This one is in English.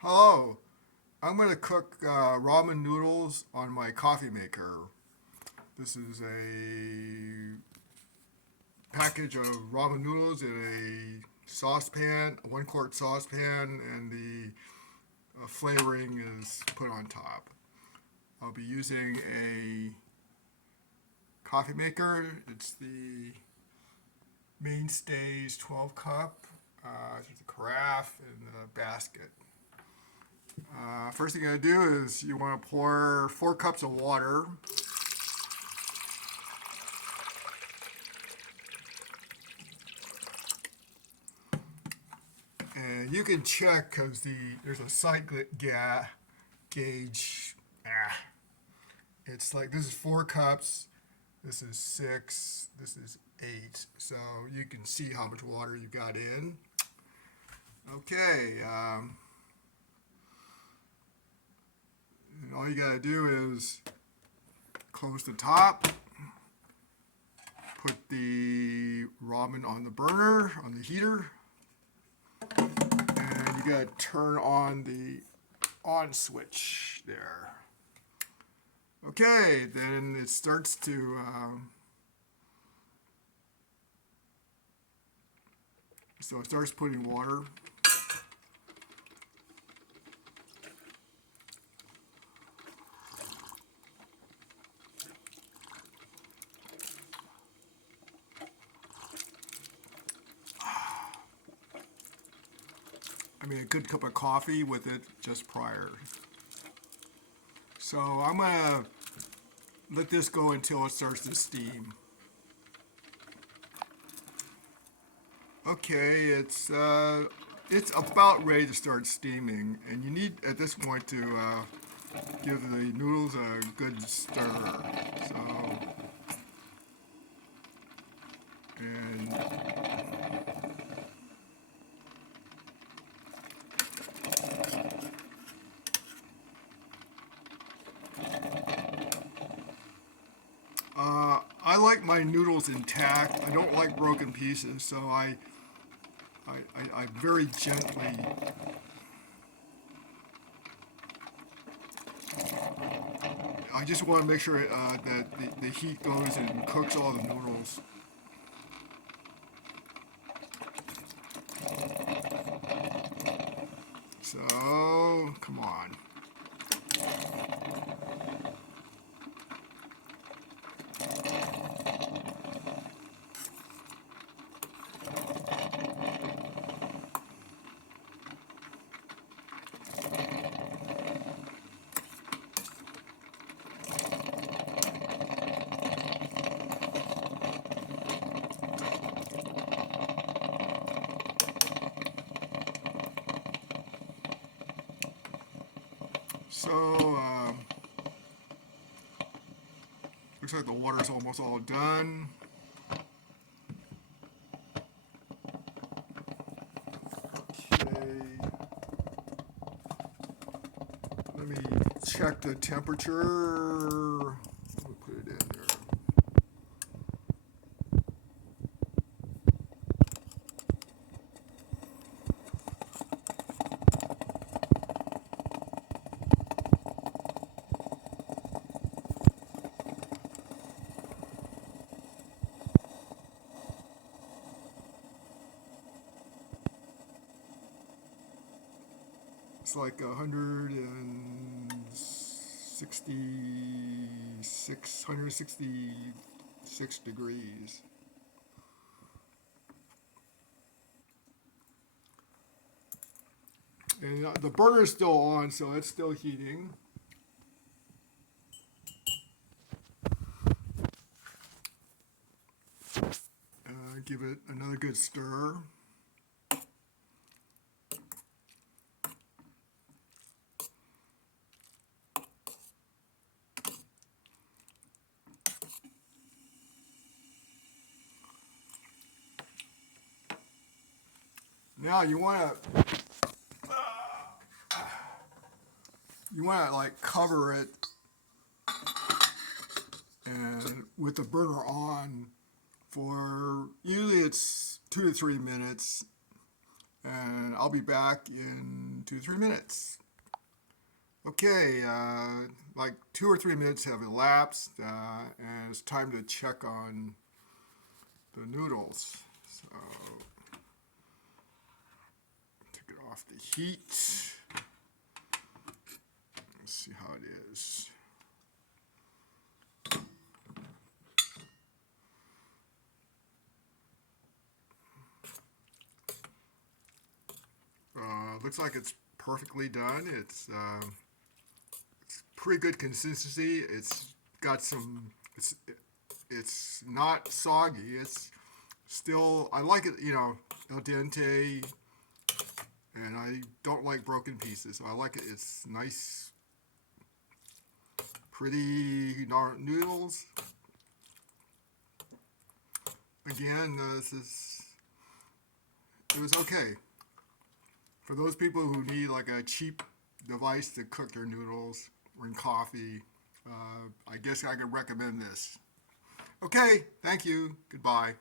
Hello, I'm going to cook ramen noodles on my coffee maker. This is a package of ramen noodles in a saucepan, a 1 quart saucepan, and the flavoring is put on top. I'll be using a coffee maker. It's the Mainstays 12 cup. There's a carafe and a basket. First thing you're going to do is you want to pour 4 cups of water. And you can check because there's a sight gauge. It's like this is 4 cups, this is 6, this is 8. So you can see how much water you got in. Okay. And all you gotta do is close the top, put the ramen on the burner, on the heater, and you gotta turn on the on switch there. Okay, then it starts to so it starts putting water. I mean, a good cup of coffee with it just prior. So I'm gonna let this go until it starts to steam. Okay, it's about ready to start steaming, and you need at this point to give the noodles a good stir. So, and I like my noodles intact. I don't like broken pieces, so I very gently. I just want to make sure that the heat goes and cooks all the noodles. So, come on. So, looks like the water's almost all done. Okay. Let me check the temperature. We'll put it in there. It's like 166 degrees. And the burner is still on, so it's still heating. Give it another good stir. Now you want to like cover it and with the burner on for usually it's 2 to 3 minutes, and I'll be back in 2 to 3 minutes. Okay, like 2 or 3 minutes have elapsed, and it's time to check on the noodles. So, take it off the heat. Let's see how it is. Looks like it's perfectly done. It's pretty good consistency. It's got some. It's not soggy. It's still. I like it. Al dente, and I don't like broken pieces. So I like it. It's nice, pretty noodles. Again, it was okay. For those people who need like a cheap device to cook their noodles or in coffee, I guess I could recommend this. Okay, thank you. Goodbye.